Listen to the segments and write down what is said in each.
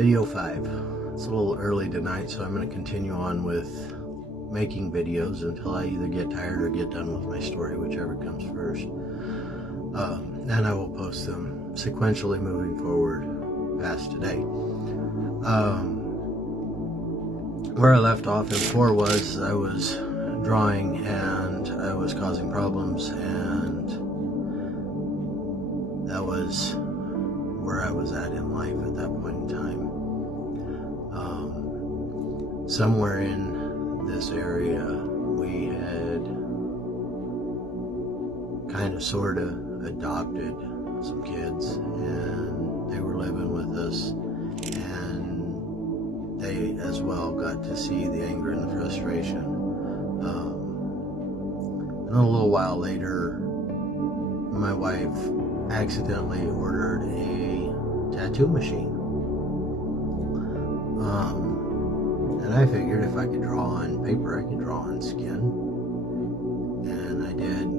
Video 5. It's a little early tonight, so I'm going to continue on with making videos until I either get tired or get done with my story, whichever comes first. And I will post them sequentially moving forward past today. Where I left off in 4 was I was drawing and I was causing problems, and that was where I was at in life at that point in time. Somewhere in this area we had kind of sort of adopted some kids, and they were living with us, and they as well got to see the anger and the frustration. And a little while later, my wife accidentally ordered a tattoo machine. And I figured if I could draw on paper, I could draw on skin. And I did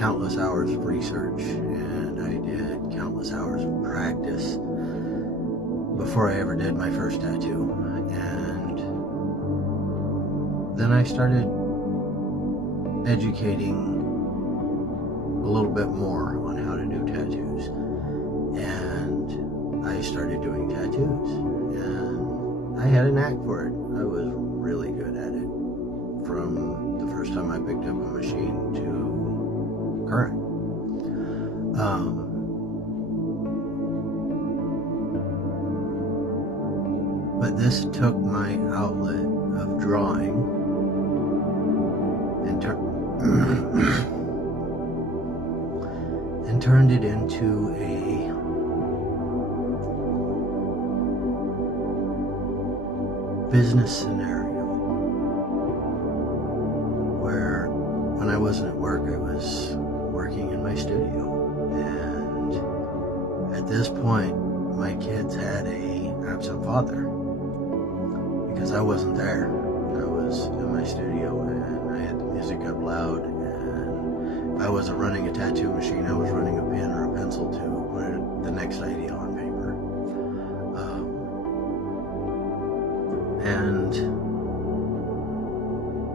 countless hours of research, and I did countless hours of practice before I ever did my first tattoo. And then I started educating a little bit more on how to do tattoos, and I started doing tattoos, and I had a knack for it. I was really good at it from the first time I picked up a machine to current. But this took my outlet of drawing and turned it into a business scenario where when I wasn't at work, I was working in my studio. And at this point, my kids had a absent father because I wasn't there. I was in my studio and I had the music up loud, and if I wasn't running a tattoo machine, I was running a pen or a pencil to put the next idea on paper. And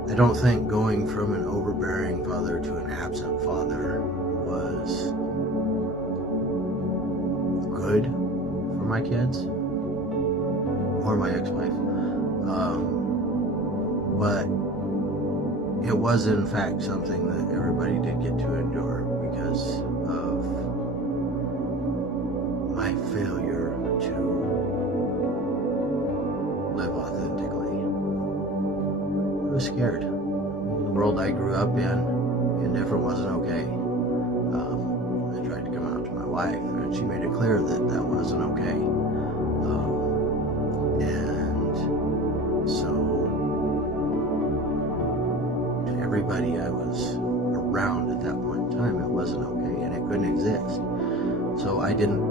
I don't think going from an overbearing father to an absent father was good for my kids or my ex-wife. But it was in fact something that everybody did get to endure because of my failure to live authentically. I was scared. The world I grew up in, indifferent wasn't okay. I tried to come out to my wife, and she made it clear that that wasn't okay. And so to everybody I was around at that point in time, it wasn't okay, and it couldn't exist. So I didn't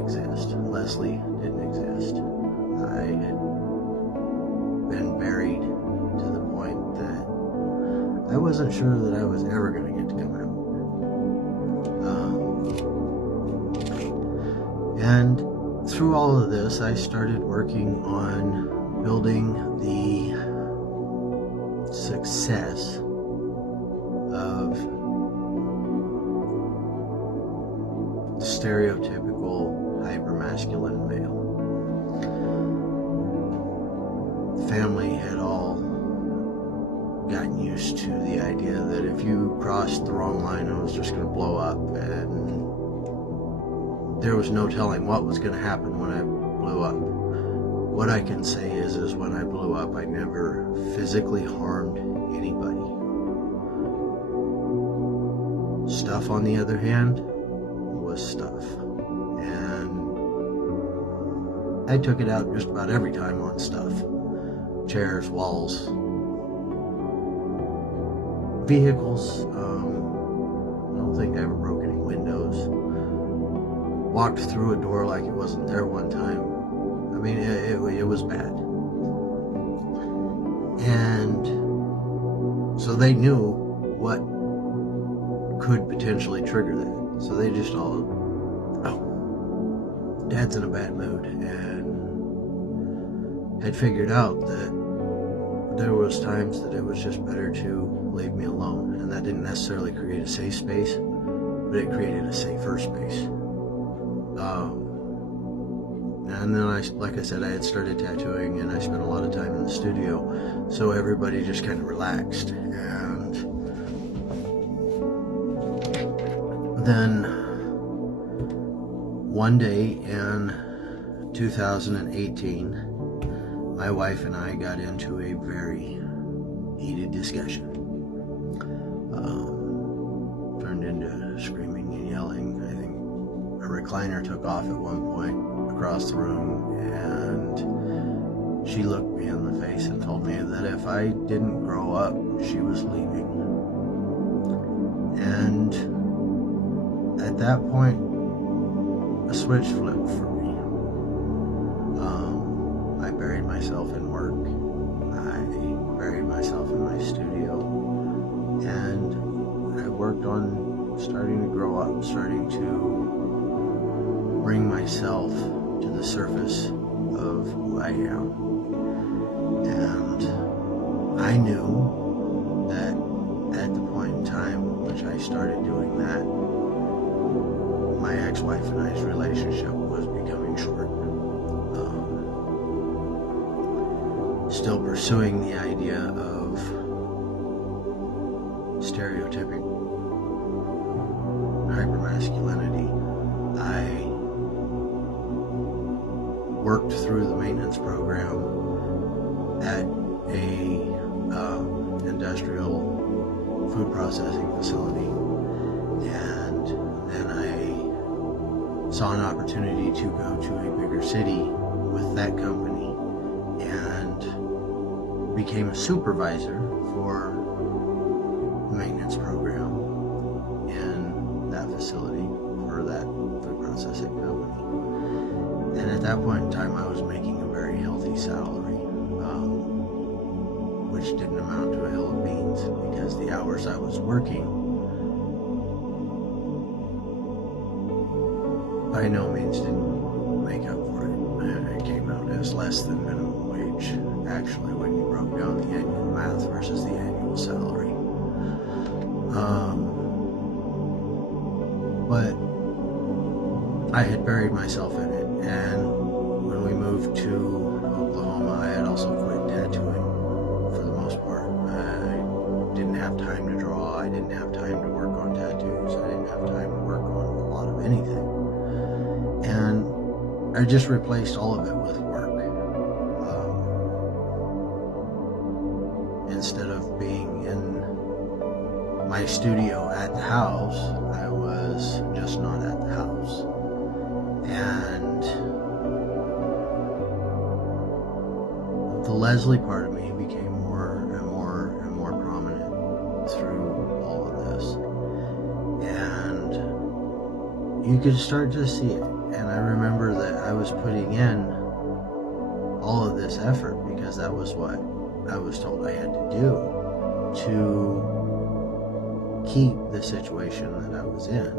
exist. Leslie didn't exist. I had been buried to the point that I wasn't sure that I was ever going to get to come out. And through all of this, I started working on building the success of stereotypical hypermasculine male. Family had all gotten used to the idea that if you crossed the wrong line, it was just going to blow up, and there was no telling what was going to happen when I blew up. What I can say is when I blew up, I never physically harmed anybody. Stuff, on the other hand, was stuff. And I took it out just about every time on stuff. Chairs, walls, vehicles. I don't think I ever broke any windows. Walked through a door like it wasn't there one time. I mean, it was bad. And so they knew what could potentially trigger that. So they just all, oh, Dad's in a bad mood, and had figured out that there was times that it was just better to leave me alone, and that didn't necessarily create a safe space, but it created a safer space. And then like I said, I had started tattooing, and I spent a lot of time in the studio, so everybody just kind of relaxed. And then one day in 2018, my wife and I got into a very heated discussion. Turned into screaming and yelling. I think a recliner took off at one point across the room, and she looked me in the face and told me that if I didn't grow up, she was leaving. And at that point, a switch flipped for me. I buried myself in work. I buried myself in my studio, and I worked on starting to grow up, starting to bring myself to the surface of who I am. And I knew that at the point in time which I started doing that, my ex-wife and I's relationship was becoming short. Still pursuing the idea of stereotypic hypermasculinity, I worked through the maintenance program at a industrial food processing facility, and then I saw an opportunity to go to a bigger city with that company, and became a supervisor for the maintenance program in that facility for that food processing company. And at that point in time, I was making a very healthy salary, which didn't amount to a hill of beans, because the hours I was working by no means didn't make up for it. It came out as less than minimum wage, actually, when you broke down the annual math versus the annual salary. But I had buried myself in it, and when we moved to Oklahoma, I had also quit tattooing for the most part. I didn't have time to draw, I didn't have time to work on tattoos, I didn't have time to work on a lot of anything. And I just replaced all of it with work. Instead of being in my studio at the house, I was just not at the house. And the Leslie part of me became more and more prominent through all of this. And you could start to see it. And I remember that I was putting in all of this effort because that was what I was told I had to do to keep the situation that I was in,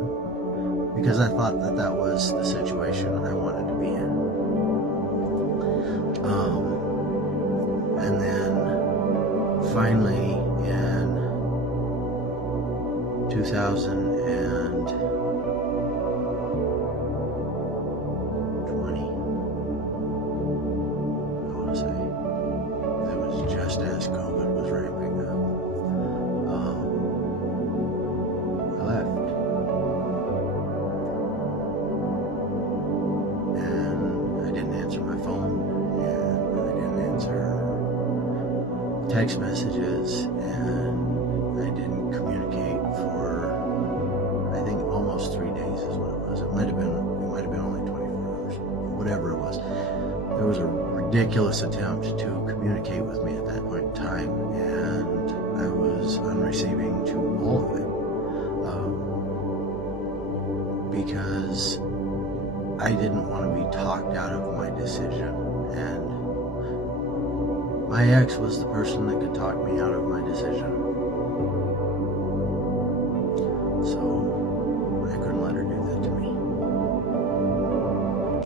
because I thought that that was the situation I wanted to be in. And then finally in 2020, I want to say, it was just as COVID was ramping up, I left. And I didn't answer my phone, and I didn't answer text messages, and I didn't communicate for, I think, almost 3 days is what it was. It might have been only 24 hours, whatever it was. There was a ridiculous attempt to communicate with me at that point in time, and I was unreceiving to all of it, because I didn't want to be talked out of my decision, and my ex was the person that could talk me out of my decision. So